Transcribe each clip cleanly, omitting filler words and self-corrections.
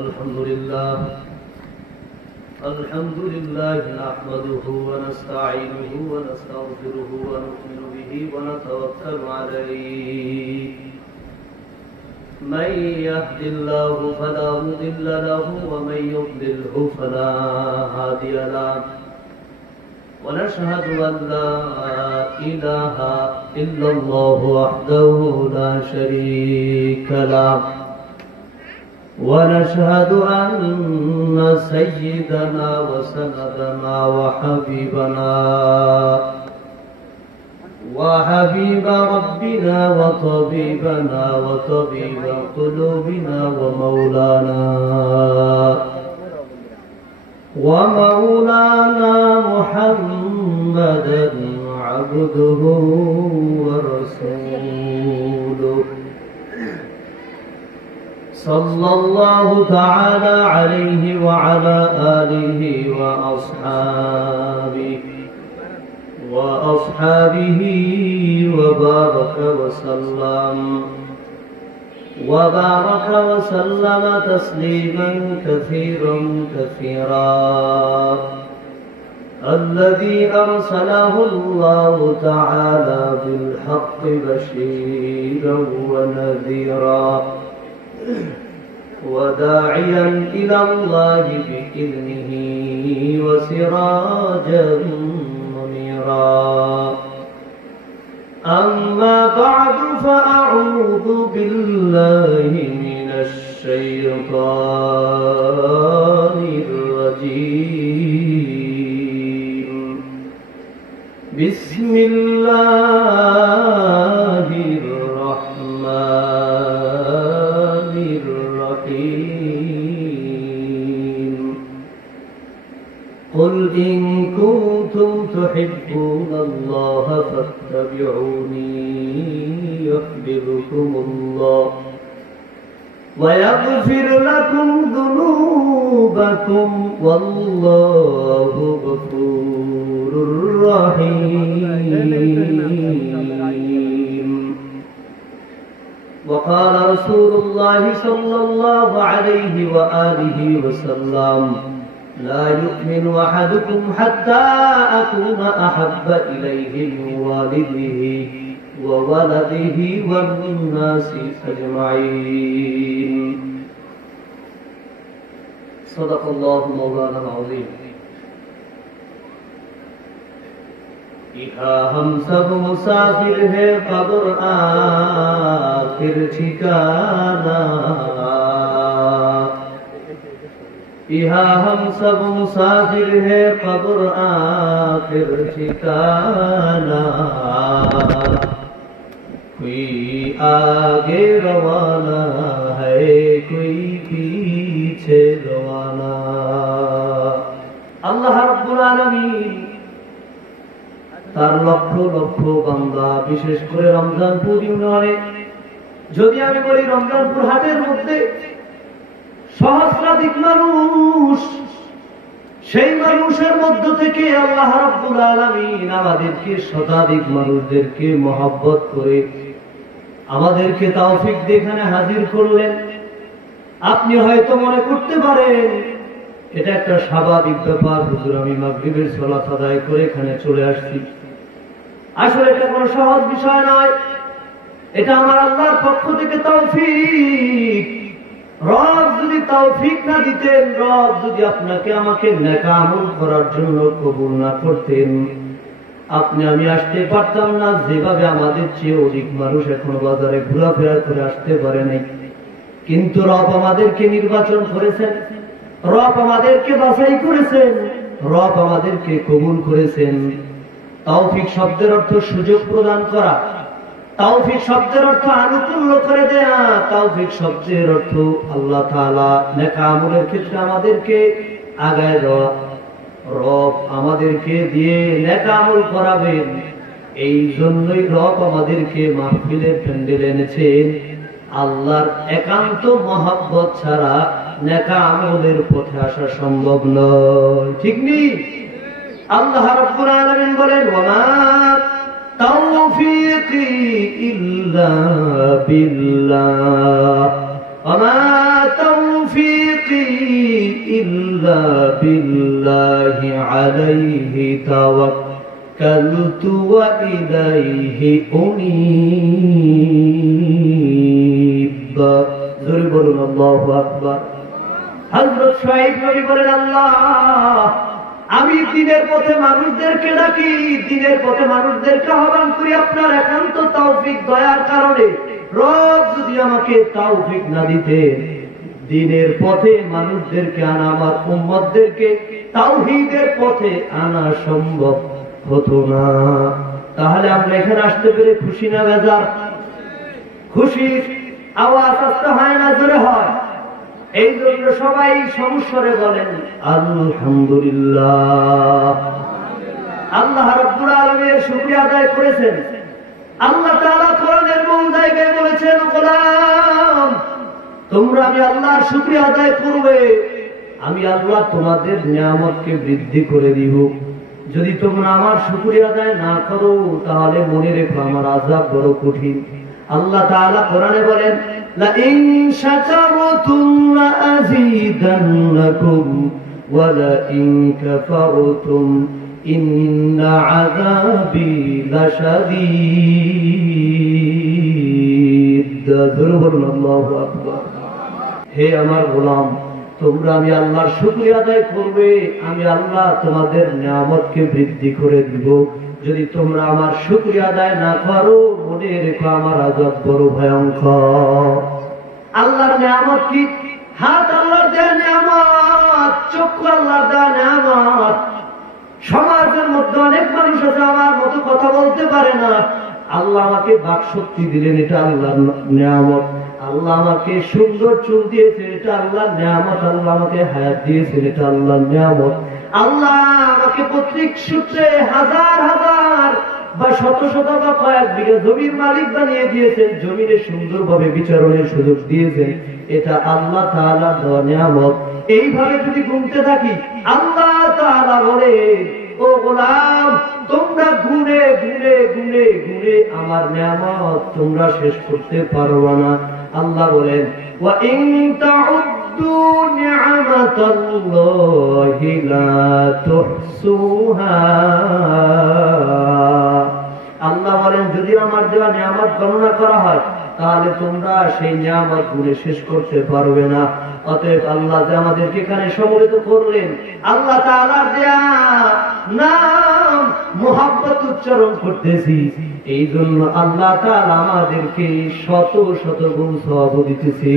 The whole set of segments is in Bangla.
الحمد لله نحمده ونستعينه ونستغفره ونؤمن به ونتوكل عليه من يهد الله فلا مضل له ومن يضلله فلا هادي له ونشهد أن لا إله إلا الله وحده لا شريك له ونشهد أن سيدنا وسندنا وحبيب ربنا وطبيبنا وطبيب قلوبنا ومولانا محمدا عبده ورسوله صلى الله تعالى عليه وعلى آله وأصحابه وبارك وسلم تسليما كثيرا الذي أرسله الله تعالى بالحق بشيرا ونذيرا وداعيا إلى الله بإذنه وسراجا منيرا أما بعد فأعوذ بالله من الشيطان الرجيم بسم الله الرحمن الرحيم قل إن كنتم تحبون الله فاتبعوني يحببكم الله ويغفر لكم ذنوبكم والله غفور رحيم وقال رسول الله صلى الله عليه وآله وسلم لا يؤمن أحدكم حتى أكون أحب إليه من والده وولده والناس أجمعين صدق الله مولانا العظيم यहाँ हम सब मुसाफिर है कब्र आखिर ठिकाना यहाँ हम सब मुसाफिर है कब्र आखिर ठिकाना कोई आगे रवाना है कोई पीछे रवाना अल्लाह रब्बुल आलामीन তার লক্ষ লক্ষ বান্দা বিশেষ করে রমজানপুর ইউনিয়নে যদি আমি বলি রমজানপুর হাটের মধ্যে সহস্রাধিক মানুষ সেই মানুষের মধ্য থেকে আল্লাহ রাব্বুল আলামিন আমাদেরকে শতাধিক মানুষদেরকে মহব্বত করে আমাদেরকে তৌফিক দিয়ে এখানে হাজির করলেন। আপনি হয়তো মনে করতে পারেন এটা একটা স্বাভাবিক ব্যাপার, হুজুর আমি মাগরিবের সালাত আদায় করে এখানে চলে আসছি। আসলে এটা কোনো সহজ বিষয় নয়, এটা আমার আল্লাহর পক্ষ থেকে তৌফিক। রব যদি তৌফিক না দিতেন, রব যদি আপনাকে আমাকে নেক আমল করার জন্য কবুল না করতেন, আপনি আমি আসতে পারতাম না। যেভাবে আমাদের চেয়ে অধিক মানুষ এখনো বাজারে ঘোরাফেরা করে আসতে পারে নাই, কিন্তু রব আমাদেরকে নির্বাচন করেছেন, রব আমাদেরকে বাছাই করেছেন, রব আমাদেরকে কবুল করেছেন। তৌফিক শব্দের অর্থ সুযোগ প্রদান করা, তৌফিক শব্দের অর্থ আনুকূল্য করে দেয়া, তৌফিক শব্দের অর্থ আল্লাহ তাআলা নেক আমলের ক্ষেত্রে আমাদেরকে আগায় দেওয়া। রব আমাদেরকে দিয়ে নেক আমল করাবেন, এই জন্যই রব আমাদেরকে মাহফিলের প্যান্ডেলে এনেছেন। আল্লাহর একান্ত মহব্বত ছাড়া নেক আমলের পথে আসা সম্ভব নয়, ঠিক নেই? আল্লাহ রাব্বুল আলামিন বলেন ওয়া তৌফিকি ইল্লা বিল্লাহ ওয়া তৌফিকি إلا بالله عليه توكلت وإليه أنيب ذري بولن الله أكبر হযরত শুআয়ব নবী বলেন আল্লাহ আমি দ্বীনের পথে মানুষদেরকে ডাকি দ্বীনের পথে মানুষদেরকে আহ্বান করি আপনার একান্ত তৌফিক দয়ার কারণে রব যদি আমাকে তৌফিক না দিতেন দ্বীনের পথে মানুষদেরকে আনা আমার উম্মতদেরকে তাওহীদের পথে আনা সম্ভব হতো না তাহলে আমরা এখানে আসতে পেরে খুশি না বেজার খুশির আওয়াজ আসতে হয় না জোরে হয় এই জন্য সবাই সমস্বরে বলেন আলহামদুলিল্লাহ আল্লাহ রাব্বুল আলামিনের শুকরিয়া আদায় করেছেন আল্লাহ তাআলা কোরআনের বহু জায়গায় বলেছেন গোলাম তোমরা আমি আল্লাহর শুকরিয়া আদায় করবে আমি আল্লাহ তোমাদের নিয়ামতকে বৃদ্ধি করে দিব যদি তোমরা আমার শুকরিয়া আদায় না করো তাহলে মনে রেখো আমার আযাব বড় কঠিন আল্লাহ তাআলা কোরআনে বলেন লা ইন শাকারতুম লা আযীদান্নাকুম ওয়া লা ইন কাফারতুম ইন্না আযাবি লাশাদীদ আল্লাহু আকবার হে আমার গোলাম তোমরা আমি আল্লাহর শুকরিয়া আদায় করবে আমি আল্লাহ তোমাদের নিয়ামতকে বৃদ্ধি করে দিব যদি তোমরা আমার শুকরিয়া আদায় না করো মনে রেখো আমার আযাব বড় ভয়ঙ্কর আল্লাহর নিয়ামত কি হাত আল্লাহর দেয়া নিয়ামত চক্ষু আল্লাহর দেয়া নিয়ামত সমাজের মধ্যে অনেক মানুষ আছে আমার মতো কথা বলতে পারে না আল্লাহ আমাকে বাকশক্তি দিলেন এটা আল্লাহর নিয়ামত আল্লাহ আমাকে সুন্দর চুল দিয়েছেন এটা আল্লাহর নিয়ামত আল্লাহ আমাকে হায়াত দিয়েছেন এটা আল্লাহর নিয়ামত আল্লাহ আমাকে প্রত্যেক সূত্রে হাজার হাজার বা শত শত বা কয়েক বিঘা জমির মালিক বানিয়ে দিয়েছেন জমিনে সুন্দরভাবে বিচরণের সুযোগ দিয়েছেন এটা আল্লাহ তাআলার দেওয়া নিয়ামত এইভাবে যদি গুনতে থাকি আল্লাহ তাআলা বলে ও গোলাম তোমরা গুনে গুনে গুনে গুনে আমার নিয়ামত তোমরা শেষ করতে পারবে না আল্লাহ বলেন ওয়া ইন তাউদ্দু নি'মাতাল্লাহি লা তুহসুহা আল্লাহ বলেন যদি আমার দেওয়া নিয়ামত গণনা করা হয় তাহলে তোমরা সেই নিয়ামত গুণে শেষ করতে পারবে না অতএব আল্লাহ যে আমাদেরকে এখানে সমবেত করলেন আল্লাহ তাআলার দেয়া নাম মুহাব্বত উচ্চারণ করতেছি এই জন্য আল্লাহ তাআলা আমাদেরকে শত শত গুণ সওয়াব দিতেছে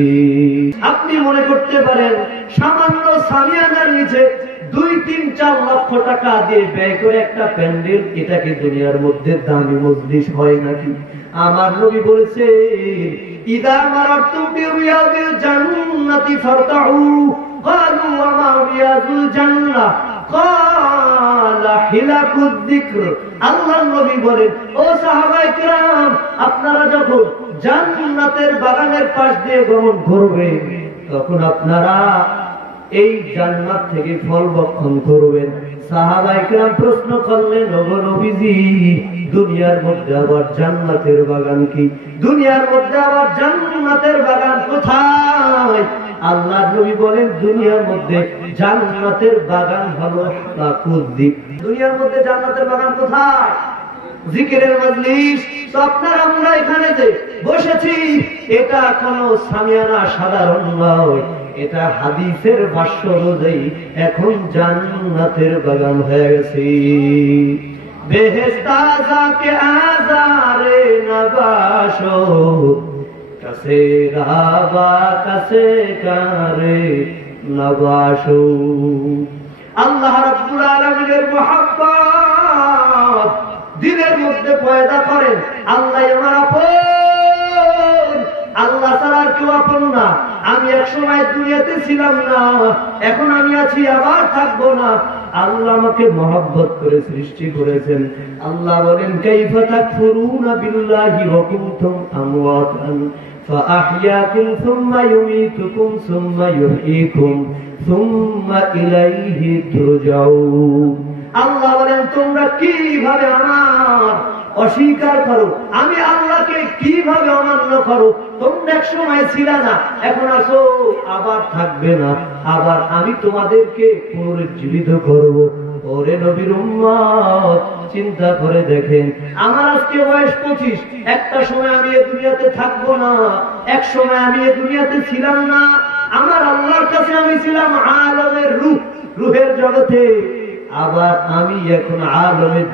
আপনি মনে করতে পারেন সামান্য সামিয়ানার নিচে 2-3-4 লক্ষ টাকা দিয়ে ব্যয় করে একটা প্যান্ডেল এটাকে দুনিয়ার মধ্যে দামি মজলিস হয় নাকি আমার নবী বলেছে ইদা মারাতুম বিরিয়াদিল জান্নাতি ফারতাউ ক্বালু ওয়া মা রিয়াদুল জান্নাহ ক্বালা হিলাকুদ যিকর আল্লাহর নবী বলেন ও সাহাবায়ে কিরাম আপনারা যখন জান্নাতের বাগানের পাশ দিয়ে গমন করবেন তখন আপনারা এই জান্নাত থেকে ফল ভক্ষণ করবেন সাহাবায়ে কেরাম প্রশ্ন করলেন ওগো নবীজি দুনিয়ার মধ্যে আবার জান্নাতের বাগান কি দুনিয়ার মধ্যে আবার জান্নাতের বাগান কোথায় আল্লাহর নবী বলেন দুনিয়ার মধ্যে জান্নাতের বাগান হলো হালাকুদ্দিক দুনিয়ার মধ্যে জান্নাতের বাগান কোথায় জিকিরের মজলিস তো আপনারা আমরা এখানে যে বসেছি এটা কোনো সামিয়ানা সাধারণ নয় এটা হাদিসের ভাষ্য অনুযায়ী এখন জান্নাতের বাগান হয়ে গেছে বেহেশতা যাকে আজারে নবাশো কাছে রাবা কাছে কারে নবাশো আল্লাহ রাব্বুল আলামিনের মুহাব্বত দিলের মধ্যে পয়দা করেন আল্লাহ আমার আপন আল্লাহ ছাড়া আর কেউ আপন না আমি এক সময় দুনিয়াতে ছিলাম না এখন আমি আছি আবার থাকবো না আল্লাহ আমাকে মহব্বত করে সৃষ্টি করেছেন আল্লাহ বলেন কাইফা তাকফুরুনা বিল্লাহি ওয়া কুনতুম আমওয়াতান ফাআহইয়াকুম সুম্মা ইউমীতুকুম সুম্মা ইউহয়ীকুম সুম্মা ইলাইহি তুরজাউন আল্লাহ বলেন তোমরা কিভাবে আমার অস্বীকার করো আমি আল্লাহ আল্লাহকে কিভাবে অমান্য করো। তোমরা এক সময় ছিল না, এখন আসো, আবার থাকবে না, আবার আমি তোমাদেরকে পুনরুজ্জীবিত করব। ওরে নবীর উম্মত, চিন্তা করে দেখেন, আমার আজকে বয়স 25, একটা সময় আমি এই দুনিয়াতে থাকবো না, এক সময় আমি এই দুনিয়াতে ছিলাম না। আমার আল্লাহর কাছে আমি ছিলাম আলমের রূহ, রূহের জগতে। আবার আমি এখন আলমের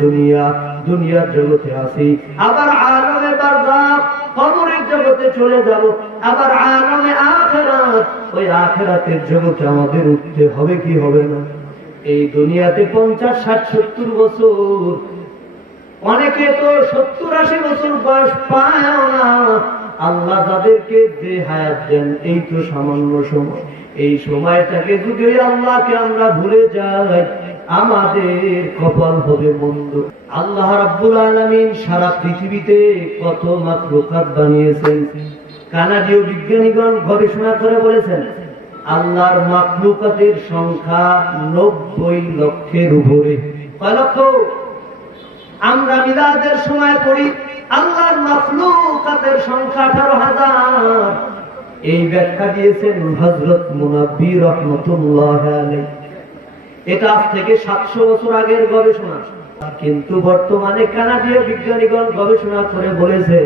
দুনিয়ার জগতে আছি। আবার আলমে বারজাখ, কবরের জগতে চলে যাব। আবার আলমে আখিরাত, ওই আখিরাতের জগতে আমাদের উঠতে হবে কি হবে না? এই দুনিয়াতে 50, 60, 70 বছর, অনেকে তো 70-80 বছর বয়স পায় না। আল্লাহ যাদেরকে যে হায়াত দেন, এই তো সামান্য সময়। এই সময়টাকে যদি আল্লাহকে আমরা ভুলে যাই, আমাদের কপাল হবে মন্দ। আল্লাহ রাব্বুল আলামিন সারা পৃথিবীতে কত মাখলুকাত বানিয়েছেন। কানাডীয় বিজ্ঞানীগণ গবেষণা করে বলেছেন, আল্লাহর মাখলুকাতের সংখ্যা 90 লক্ষের উপরে। কয় লক্ষ? আমরা মিলাদের সময় পড়ি আল্লাহর মাখলুকাতের সংখ্যা 18,000। এই ব্যাখ্যা দিয়েছেন হযরত মুনাব্বি রাহমাতুল্লাহ আলাইহি। এটা আজ থেকে 700 বছর আগের গবেষণা, কিন্তু বর্তমানে কানাডীয় বিজ্ঞানীগণ গবেষণা করে বলেছে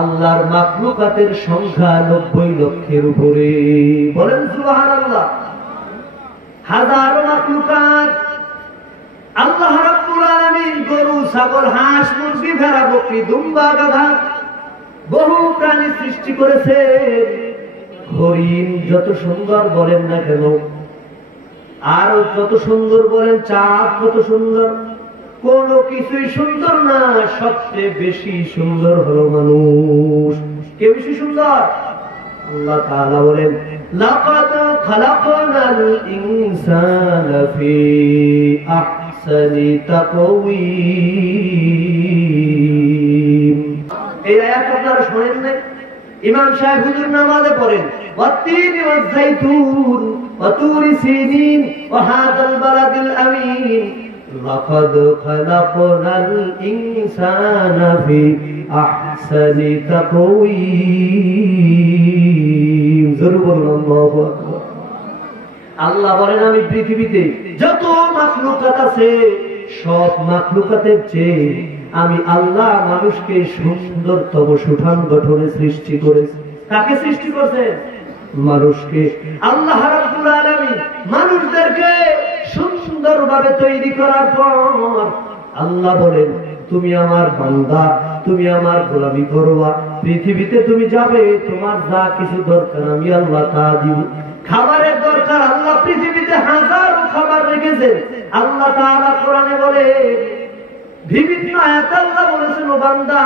আল্লাহর মাখলুকাতের সংখ্যা 90 লক্ষের উপরে। বলেন সুবহানাল্লাহ। হাজারো মাখলুকাত আল্লাহ রাব্বুল আলামিন গরু, ছাগল, হাঁস, মুরগি, ভেড়া, বকরি, দুম্বা, গাধা, বহু প্রাণী সৃষ্টি করেছে। হরিণ যত সুন্দর বলেন না কেন, আর যত সুন্দর বলেন, চাঁদ কত সুন্দর, কোনো কিছুই সুন্দর না। সবচেয়ে বেশি সুন্দর হলো মানুষ। কে বেশি সুন্দর? আল্লাহ তাআলা বলেন, লাকাদ খালাকনাল ইনসানা ফি আহসানি তাকওয়িম। এই আয়াত আপনারা শুনেন না? ইমাম সাহেব হুজুর নামাজে পড়েন, ওয়াত্তিনি ওয়াজ্জাইতুন ওয়া তুরি সিনিন ওয়া হাযাল বালাদিল আমিন, লাকাদ খালাকনাল ইনসানা ফি আহসানি তাকওয়িম। জোরে বলুন আল্লাহু আকবার। আল্লাহ বলেন, আমি পৃথিবীতে যত মাখলুকাত আছে, সব মাখলুকাতের চেয়ে আমি আল্লাহ মানুষকে সুন্দরতম সুঠাম গঠনে সৃষ্টি করেছি। কাকে সৃষ্টি করছে? মানুষকে। আল্লাহ রাব্বুল আলামিন মানুষদেরকে সুন্দরভাবে তৈরি করার পর আল্লাহ বলেন, তুমি আমার বান্দা, তুমি আমার গোলামি করবা, পৃথিবীতে তুমি যাবে, তোমার যা কিছু দরকার আমি আল্লাহ তা দিব। খাবারের দরকার, আল্লাহ পৃথিবীতে হাজারো খাবার রেখেছেন। আল্লাহ তাআলা কোরআনে বলে, বিভিন্ন আয়াতে আল্লাহ বলেছেন, ও বান্দা,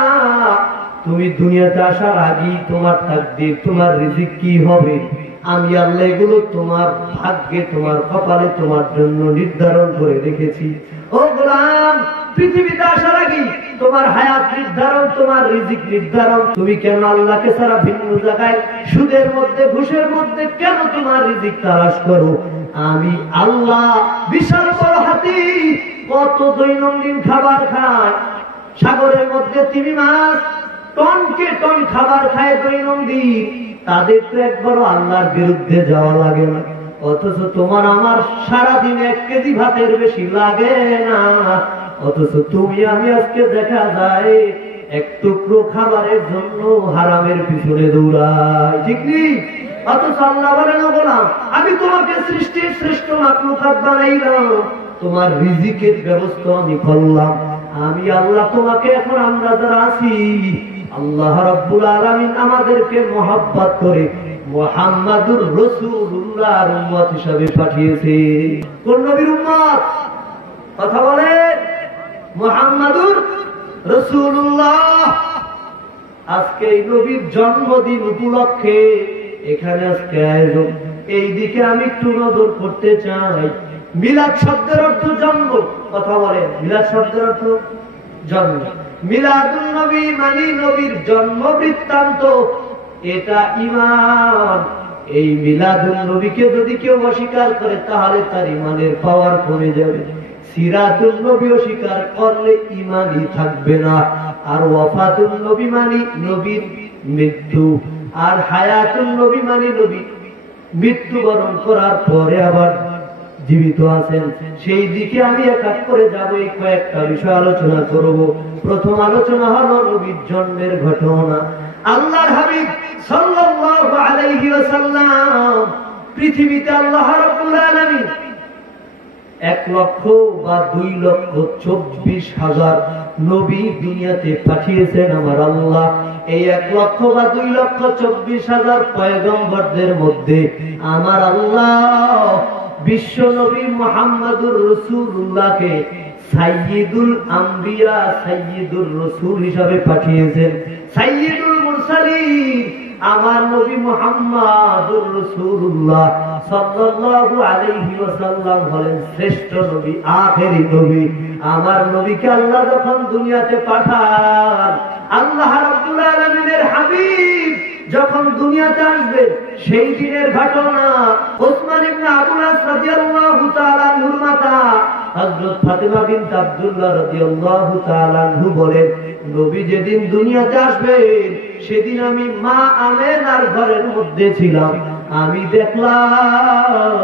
তুমি দুনিয়াতে আসার আগেই তোমার তাকদীর, তোমার রিজিক কি হবে, আমি আল্লাহ এগুলো তোমার ভাগ্যে, তোমার কপালে তোমার জন্য নির্ধারণ করে রেখেছি। ও গোলাম, পৃথিবীতে আসার আগেই তোমার হায়াত নির্ধারণ, তোমার রিজিক নির্ধারণ। তুমি কেন আল্লাহকে ছাড়া ভিন্ন জায়গায় সুদের মধ্যে, ঘুষের মধ্যে কেন তোমার রিজিক তালাশ করো? আমি আল্লাহ বিশাল বড় হাতি কত দৈনন্দিন খাবার খায়, সাগরের মধ্যে তিমি মাছ টনকে টন খাবার খায় দৈনন্দিন, তাদের তো একবারও আল্লাহর বিরুদ্ধে যাওয়া লাগে না। অথচ তোমার আমার সারাদিন 1 কেজি ভাতের বেশি লাগে না। অথচ তুমি আমি আজকে দেখা যায় এক টুকরো খাবারের জন্য হারামের পিছনে দৌড়াই, ঠিক নেই? অথচ আল্লাহ বলেন, গোলাম, আমি তোমাকে সৃষ্টির শ্রেষ্ঠ মাখলুকাত বানাইলাম, তোমার রিজিকের ব্যবস্থা আমি করলাম। আমি আল্লাহ তোমাকে, এখন আমরা যারা আছি, আল্লাহ রাব্বুল আলামিন আমাদেরকে মহব্বত করে মুহাম্মাদুর রাসূলুল্লাহর উম্মত হিসেবে পাঠিয়েছে। কোন নবীর উম্মত? কথা বলেন, মুহাম্মাদুর রাসূলুল্লাহ। আজকে এই নবীর জন্মদিন উপলক্ষে এখানে আজকে আয়োজন। এই দিকে আমি একটু নজর করতে চাই। মিলাদ শব্দের অর্থ জন্ম। কথা বলেন, মিলাদ শব্দের অর্থ জন্ম। মিলাদুন নবী মানে নবীর জন্ম বৃত্তান্ত, এটা ঈমান। এই মিলাদুন নবীকে যদি কেউ অস্বীকার করে তাহলে তার ঈমানের পাওয়ার কমে যাবে। সিরাতুন নবী অস্বীকার করলে ঈমানই থাকবে না। আর ওয়াফাতুন নবী মানে নবীর মৃত্যু, আর হায়াতুন নবী মানে নবী মৃত্যুবরণ করার পরে আবার জীবিত আছেন। সেই দিকে আমি এক এক করে যাব, এই কয়েকটা বিষয় আলোচনা করব। প্রথম আলোচনা হলো নবীর জন্মের ঘটনা। আল্লাহর হাবিব সাল্লাল্লাহু আলাইহি ওয়াসাল্লাম পৃথিবীতে আল্লাহ রাব্বুল আলামিন 1,02,24,000 নবী দুনিয়াতে পাঠিয়েছেন আমার আল্লাহ। এই 1,02,24,000 পয়গম্বরদের মধ্যে আমার আল্লাহ বিশ্ব নবী মুহাম্মদুর রাসূলুল্লাহকে সাইয়্যিদুল আম্বিয়া সাইয়্যিদুর রাসূল হিসাবে পাঠিয়েছেন। সাইয়্যিদুল মুরসালিন আমার নবী মুহাম্মদুর রাসূলুল্লাহ সাল্লাল্লাহু আলাইহি ওয়াসাল্লাম হলেন শ্রেষ্ঠ নবী, আখেরি নবী। আমার নবীকে আল্লাহ যখন দুনিয়াতে পাঠান, আল্লাহ রাব্বুল আলামিনের হাবিব যখন দুনিয়াতে আসবে সেই দিনের ঘটনা ওসমান ইবনে আবুল আস রাদিয়াল্লাহু তাআলা আনহুর মাতা হযরত ফাতিমা বিনত আব্দুল্লাহ রাদিয়াল্লাহু তাআলা আনহু বলেন, নবী যেদিন দুনিয়াতে আসবে সেদিন আমি মা আমেনার ঘরের মধ্যে ছিলাম। আমি দেখলাম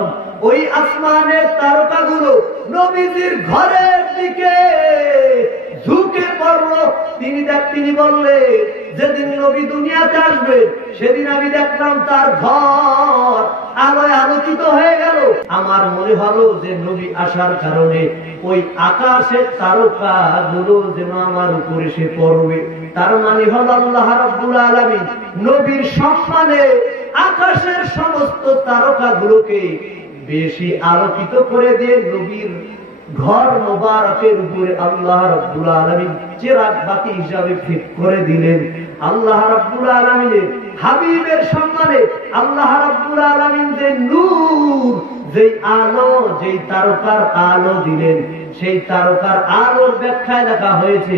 ওই আসমানের তারকাগুলো নবীজির ঘরের দিকে ঝুঁকে পড়লো। তিনি বললেন, যেদিন নবী দুনিয়াতে আসবে সেদিন আমি দেখলাম তার ঘর আলোয় আলোকিত হয়ে গেল। আমার মনে হলো যে নবী আসার কারণে ওই আকাশের তারকাগুলো যেন আমার উপরে এসে পড়বে। তার মানে হল আল্লাহ রাব্বুল আলামিন নবীর সম্মানে আকাশের সমস্ত তারকাগুলোকে বেশি আলোকিত করে দিয়ে নবীর ঘর মোবারকের উপরে আল্লাহ রাব্বুল আলামিন চিরাগ বাতি হিসাবে ফিট করে দিলেন। আল্লাহ রাব্বুল আলামিনের হাবিবের সম্মানে আল্লাহ রাব্বুল আলামিন যে নূর, যেই আলো, যেই তারকার আলো দিলেন, সেই তারকার আলোর ব্যাখ্যায় লেখা হয়েছে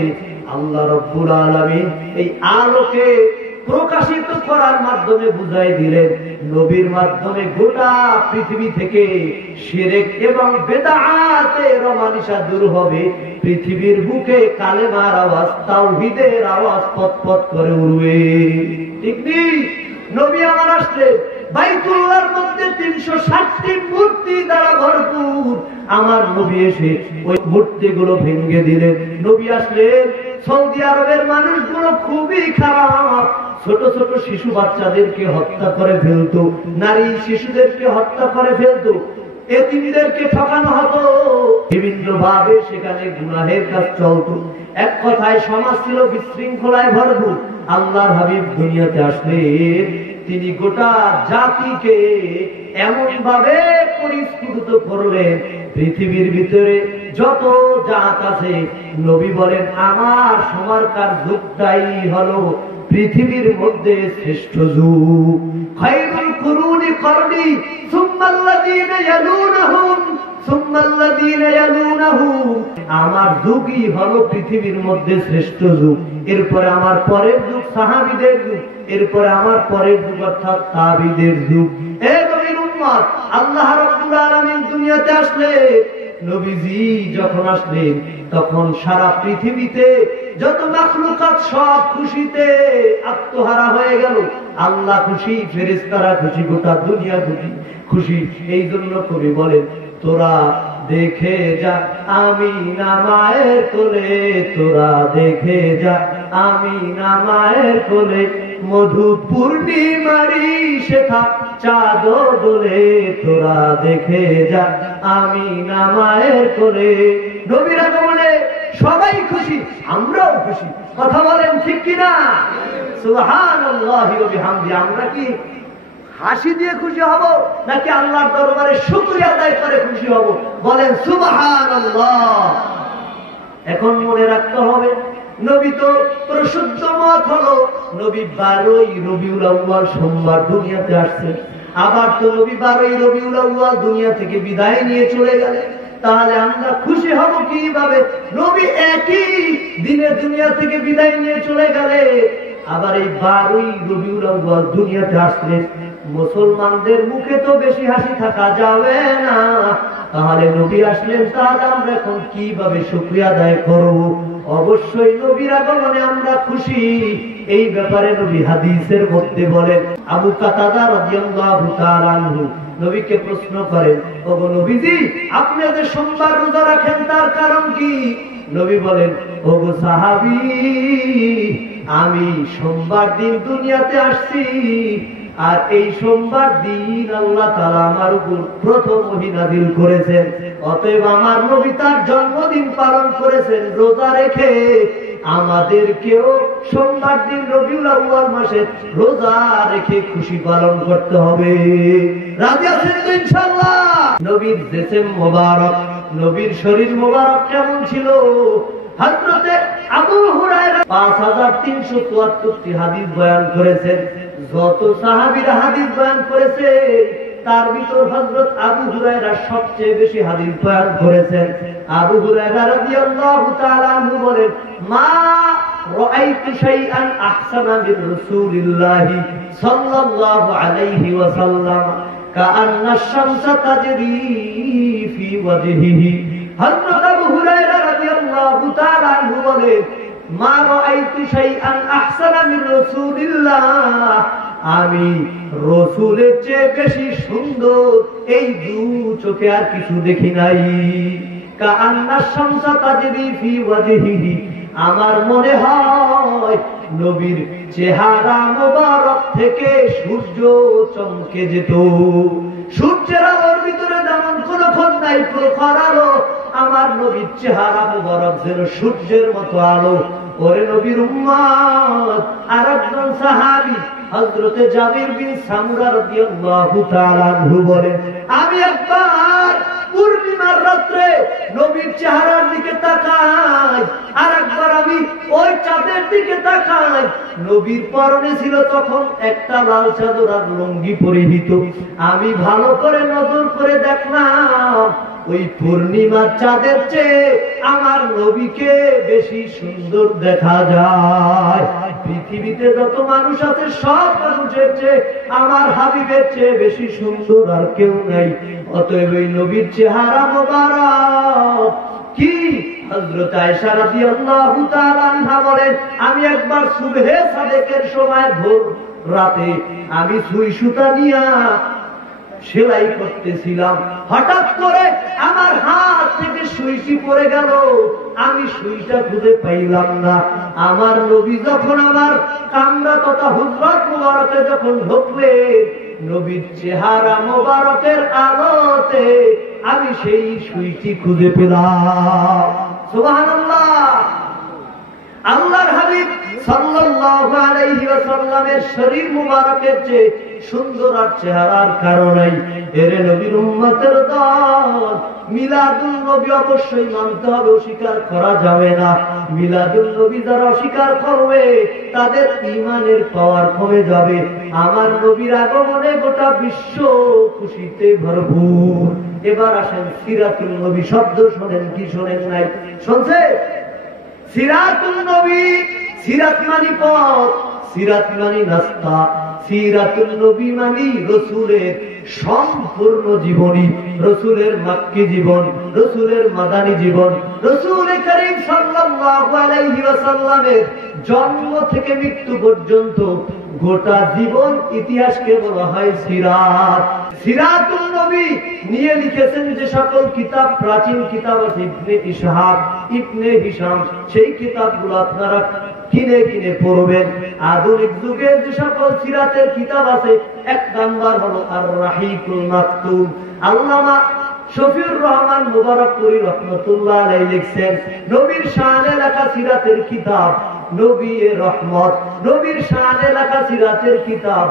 আল্লাহ রাব্বুল আলামিন এই আলোকে প্রকাশিত করার মাধ্যমে বুঝাই দিলেন নবীর মাধ্যমে গোটা পৃথিবী থেকে শিরক এবং বেদাতের অমানিসা দূর হবে। পৃথিবীর বুকে কালেমার আওয়াজ, তাওহীদের আওয়াজ পতপত করে উঠবে। ঠিক নেই? নবী আমার আসলে বাইতুল্লাহর মধ্যে 360টি মূর্তি দ্বারা ভরপুর। আমার নবী এসে ওই মূর্তিগুলো ভেঙে দিলেন। নবী আসলে সৌদি আরবের মানুষগুলো খুবই খারাপ, ছোট ছোট শিশু বাচ্চাদেরকে হত্যা করে ফেলতো, নারী শিশুদেরকে হত্যা করে ফেলতো, এতিমদেরকে ঠকানো হতো, বিভিন্ন ভাবে সেখানে গুনাহের কাজ চলতো। এক কথায় সমাজ ছিল বিশৃঙ্খলায় ভরপুর। আল্লাহর হাবিব দুনিয়াতে আসলে তিনি গোটা জাতিকে এমন ভাবে পরিস্ফুটিত করলেন, পৃথিবীর ভিতরে যত জাত আছে নবী বলেন আমার সময়কার যুগটাই হলো পৃথিবীর মধ্যে শ্রেষ্ঠ যুগ। খায়রুল কুরুনি করনি সুম্মাল্লাযীনা ইয়ালুনহুম সুম্মাল্লাযীনা ইয়ালুনহুম। আমার যুগই হলো পৃথিবীর মধ্যে শ্রেষ্ঠ যুগ। এরপরে আমার পরের যুগ সাহাবীদের যুগ, এরপরে আমার পরের যুগ অর্থাৎ তাবিদের যুগ। এ নবীর উম্মত, আল্লাহ রাব্বুল আলামিন দুনিয়াতে আসলে নবীজি যখন আসলেন তখন সারা পৃথিবীতে যত মাখলুকাত সব খুশিতে আত্মহারা হয়ে গেল। আল্লাহ খুশি, ফেরেশতারা খুশি, গোটা দুনিয়া খুশি। এই জন্য কবি বলেন, তোরা দেখে যা আমিনা মায়ের কোলে, তোরা দেখে যা আমিনা মায়ের কোলে, মধু পূর্ণিমারি শেখা চাঁদ দোলে, তোরা দেখে যা আমিনা মায়ের কোলে। নবীর আগমনে সবাই খুশি, আমরাও খুশি। কথা বলেন ঠিক কিনা? সুবহানাল্লাহি ওয়া বিহামদি। আমরা কি হাসি দিয়ে খুশি হব নাকি আল্লাহর দরবারে শুকরিয়া আদায় করে খুশি হব? বলেন সুবহানাল্লাহ। এখন মনে রাখতে হবে নবী তো প্রশুদ্ধ মত হলো নবী 12ই রবিউল আউয়াল সোমবার দুনিয়াতে আসছেন। আবার তো নবী 12ই রবিউল আউয়াল দুনিয়া থেকে বিদায় নিয়ে চলে গেলেন। তাহলে আমরা খুশি হব কিভাবে? নবী একই দিনে দুনিয়া থেকে বিদায় নিয়ে চলে গেলে আবার এই 12ই রবিউল আউয়াল দুনিয়াতে আসলেন। মুসলমানদের মুখে তো বেশি হাসি থাকা যাবে না, তাহলে নবী আসলেন, তাহলে আমরা এখন কিভাবে শুকরিয়া আদায় করব? অবশ্যই নবীর আগমনে আমরা খুশি। এই ব্যাপারে নবী হাদিসের মধ্যে বলেন, আবু কাতাদা রাদিয়াল্লাহু তাআলা আনহু নবীকে প্রশ্ন করেন, ওগো নবীজি, আপনি যে সোমবার রোজা রাখেন তার কারণ কি? নবী বলেন, ওগো সাহাবী, আমি সোমবার দিন দুনিয়াতে আসছি, আর এই সোমবার দিন আল্লাহ তাআলা আমার উপর প্রথম ওহী নাযিল করেছেন। অতএব আমার নবী তার জন্মদিন পালন করেছেন রোজা রেখে। আমাদেরকেও সোমবার দিন রবিউল আউয়াল মাসে রোজা রেখে খুশি পালন করতে হবে। রাজি আছেন তো ইনশাআল্লাহ? নবীর জিসম মোবারক, নবীর শরীর মোবারক কেমন ছিল? হযরতে আবু হুরায়রা 5374টি হাদিস বয়ান করেছেন। যত সাহাবীরা হাদিস বয়ান করেছে তার ভিতর হযরত আবু হুরায়রা সবচেয়ে বেশি হাদিস বয়ান করেছেন। আবু হুরায়রা রাদিয়াল্লাহু তাআলা আনহু বলেন, মা রাআইতু শাইআন আহসানা মিন রাসূলিল্লাহি সাল্লাল্লাহু আলাইহি ওয়াসাল্লাম কাআন্না আশ-শামসা তাজরি ফি ওয়াজহিহি। হযরত আবু হুরায়রা রাদিয়াল্লাহু তাআলা আনহু বলেন, মা রাআইতু শাইআন আহসানা মিন রাসূলিল্লাহ, আমি রাসূলের চেয়ে বেশি সুন্দর এই দু চোখে আর কিছু দেখি নাই। কাআন্না আশ-শামসা তাজরি ফি ওয়াজহিহি, আমার মনে হয় নবীর চেহারা মোবারক থেকে সূর্য চমকে যেত। সূর্যের আলোর ভিতরে যেমন কোনো নাই প্রখর আলো, আমার নবীর চেহারা মোবারক যেন সূর্যের মতো আলো। ওরে নবীর উম্মত, আরেকজন সাহাবী হযরতে জাবির বিন সামুরা রাদিয়াল্লাহু তাআলা আনহু বলেন, আমি একবার পূর্ণিমার রাতে নবীর চেহারার দিকে তাকাই, আর একবার আমি ওই চাঁদের দিকে তাকাই। নবীর পরনে ছিল তখন একটা লাল চাদর আর লুঙ্গি পরিহিত। আমি ভালো করে নজর করে দেখলাম ওই পূর্ণিমার চাঁদের চেয়ে আমার নবীকে বেশি সুন্দর দেখা যায়। পৃথিবীতে যত মানুষ আছে সব মানুষের চেয়ে আমার হাবিবের চেয়ে বেশি সুন্দর আর কেউ নাই। অতএব ওই নবীর চেহারা মোবারক কি? হযরত আয়েশা রাদিয়াল্লাহু তাআলা আনহা বলেন, আমি একবার সুবহে সাদেকের সময় ভোর রাতে আমি সুই সুতা নিয়া সেলাই করতেছিলাম, হঠাৎ করে আমার হাত থেকে সুইটি পড়ে গেল। আমি সুইটা খুঁজে পাইলাম না। আমার নবী যখন আমার কামরা তথা হুজরাত মুবারকে যখন ঢুকলেন, নবীর চেহারা মোবারকের আলোতে আমি সেই সুইটি খুঁজে পেলাম। সুবহানাল্লাহ। আল্লাহর হাবিব সাল্লাল্লাহু আলাইহি ওয়াসাল্লামের শরীর মুবারকের চেয়ে সুন্দর আর চেহারার কারণে এর নবীর উম্মতের দল মিলাদুন নবী অবশ্যই মানতে হবে, অস্বীকার করা যাবে না। মিলাদুন নবী যারা অস্বীকার করবে তাদের ঈমানের পাওয়ার কমে যাবে। আমার নবীর আগমনে গোটা বিশ্ব খুশিতে ভরপুর। এবার আসেন সিরাতুল নবী শব্দ শোনেন কি শোনেন নাই? শুনছে? সিরাতুল নবী, সিরাত মানি পথ, সিরাত মানি রাস্তা, সিরাতুল নবী মানি রাসূলের সম্পূর্ণ জীবনী, রাসূলের মক্কি জীবন, রাসূলের মাদানী জীবন, রাসূল করিম সাল্লাল্লাহু আলাইহি ওয়াসাল্লামের জন্ম থেকে মৃত্যু পর্যন্ত গোটা জীবন ইতিহাসকে বলা হয় সিরাত। সিরাতুল নবী নিয়ে লিখেছেন যে সকল কিতাব, প্রাচীন কিতাব আছে, ইবনে ইসহাক, ইবনে হিশাম, সেই কিতাবগুলো আপনারা কিনে কিনে পড়বেন। আধুনিক যুগে যে সকল সিরাতের কিতাব আছে, এক নাম্বার হলো আর রাহিকুল মাকতুম। আল্লামা শফিউর রহমান মুবারকপুরী রহমাতুল্লাহ আলাইহি লিখছেন, নবীর শানে লেখা সিরাতের কিতাব নবীর রহমত, নবীর শানে লেখা সিরাতের কিতাব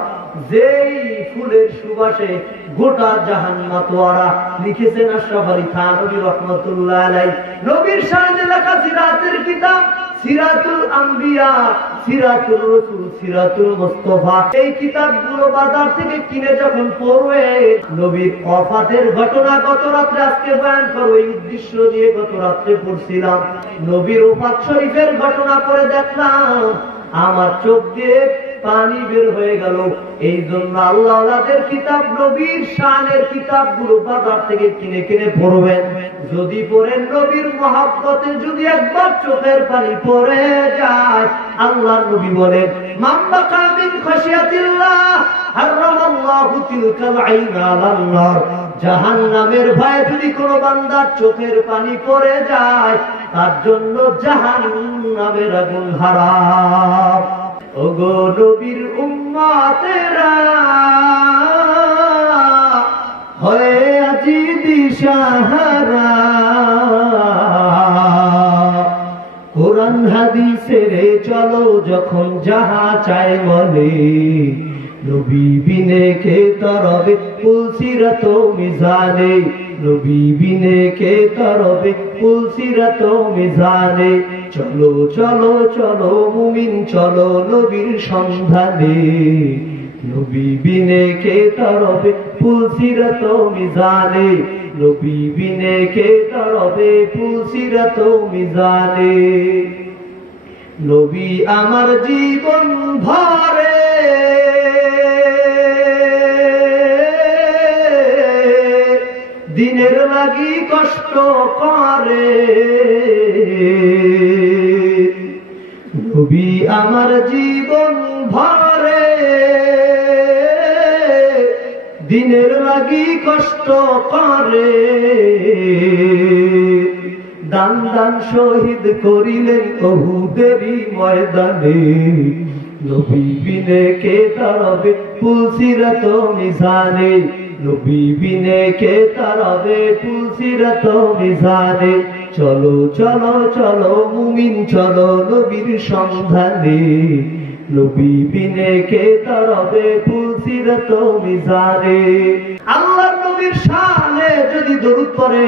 যেই ফুলের সুবাসে গোটা জাহান মাতোয়ারা। লিখেছেন আশরাফ আলী থানভী রহমাতুল্লাহ আলাইহি। নবীর শানে লেখা সিরাতের কিতাব সিরাতুল আম্বিয়া, সিরাতুল রাসূল, সিরাতুল মুস্তাফা। এই কিতাবগুলো বাজার থেকে কিনে যখন পড়বে, নবীর ওফাতের ঘটনা গত রাত্রে আজকে বয়ান করব এই উদ্দেশ্য নিয়ে গত রাত্রে পড়ছিলাম। নবীর ওফাত শরীফের ঘটনা পড়ে দেখলাম আমার চোখ দিয়ে পানি বের হয়ে গেল। এই জন্য আল্লাহওয়ালাদের কিতাব, নবীর শানের কিতাবগুলো বাজার থেকে কিনে কিনে পড়বেন। যদি পড়েন নবীর মহব্বতে যদি একবার চোখের পানি পড়ে যায়, আল্লাহর নবী বলেন, মান বাকা মিন খাশিয়াতিল্লাহ হারামাল্লাহু তিলকাল আইনা আলান নার। জাহান্নামের ভয়ে যদি কোনো বান্দার চোখের পানি পড়ে যায়, তার জন্য জাহান্নামের আগুন হারাম। ওগো নবীর উম্মতেরা, হয়ে আজি দিশাহারা, কোরআন হাদিসের চলো যখন যাহা চায় মনে, নবী বিনে কে তরবে পুলসিরাত মিজানে, নবী বিনে কে তরবে পুলসিরাত মিজানে। চলো চলো চলো মুমিন চলো নবীর সন্ধানে, নবী বিনে কে তরবে পুলসিরাত মিজানে, নবী বিনে কে তরবে পুলসিরাত মিজানে। নবী আমার জীবন ভরে দিনের লাগি কষ্ট করে, নবী আমার জীবন ভরে দিনের লাগি কষ্ট করে, দান দান শহীদ করিলেন উহুদেরই ময়দানে, নবী বিনে কে তরবে পুলসিরাত মিজানে, নবী বিনে কে তরবে পুলসিরাত মিজানে। চলো চলো চলো মুমিন চলো নবীর সন্ধানে, নবী বিনে কে তরবে পুলসিরাত মিজানে। আল্লাহর নবীর শানে যদি দরুদ পড়ে,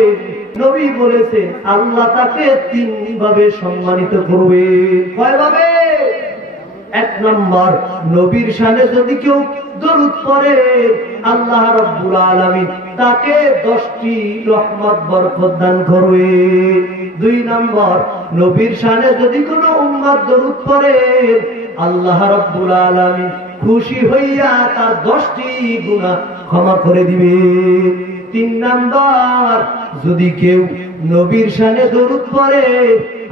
নবী বলেছেন আল্লাহ তাকে 3 ভাবে সম্মানিত করবে। কয়ভাবে? 1 নম্বর, নবীর শানে যদি কেউ দরুদ পড়ে, আল্লাহ রাব্বুল আলামিন তাকে 10টি রহমত বরকত দান করবে। 2 নম্বর, নবীর শানে যদি কোনো উম্মত দরুদ পড়ে, আল্লাহ রাব্বুল আলামিন খুশি হইয়া তার 10টি গুনাহ ক্ষমা করে দিবে। 3 নম্বর, যদি কেউ নবীর শানে দরুদ পড়ে,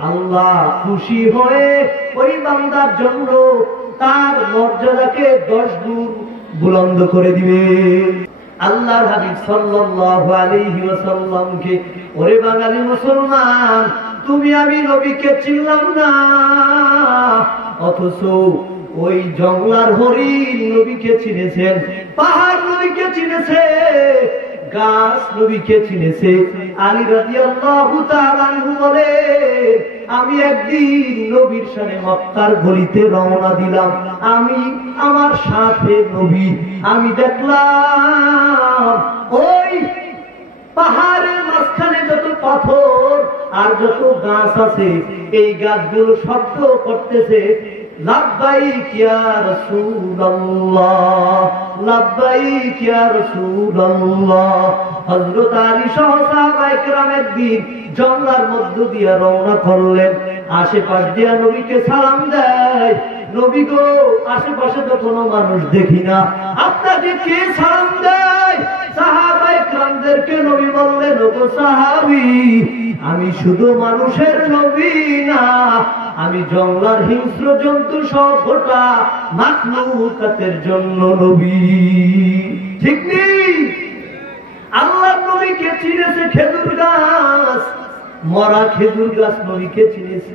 আল্লাহ খুশি হয়ে ওই বান্দার জন্য তার মর্যাদাকে 10 গুণ বুলন্দ করে দিবে। আল্লাহর হাবিব সাল্লাল্লাহু আলাইহি ওয়াসাল্লামকে, ওরে বাঙালি মুসলমান, তুমি আমি নবীকে চিনলাম না, অথচ ওই জঙ্গলার হরিণ নবীকে চিনেছেন, পাহাড় নবীকে চিনেছে, গাছ নবীকে চিনেছে। আলী রাদিয়াল্লাহু তাআলা আনহু বলে, আমি একদিন নবীর শানে মক্কার গলিতে রওনা দিলাম, আমি আমার সাথে নবী, আমি দেখলাম ওই পাহাড়ের মাঝখানে যত পাথর আর যত গাছ আছে, এই গাছগুলো শব্দ করতেছে, লাব্বাইক ইয়া রাসূলুল্লাহ, লাব্বাইক ইয়া রাসূলুল্লাহ। হযরত আলী সহ সাহাবায়ে কেরামের দিন জঙ্গলার মধ্য দিয়ে রওনা করলেন, আশেপাশ দিয়ে নবীকে সালাম দেয়, নবী গো আশেপাশে তো কোনো মানুষ দেখি না, আপনাকে কে সালাম দেয়? সাহাবায়ে কেরামদেরকে নবী বললেন, ওগো সাহাবী, আমি শুধু মানুষের নবী না, আমি জঙ্গলার হিংস্র জন্তু সহ গোটা মাখলুকাতের জন্য নবী। ঠিক নেই? আল্লাহর নবীকে চিনেছে খেজুর গাছ, মরা খেজুর গাছ নবীকে চিনেছে।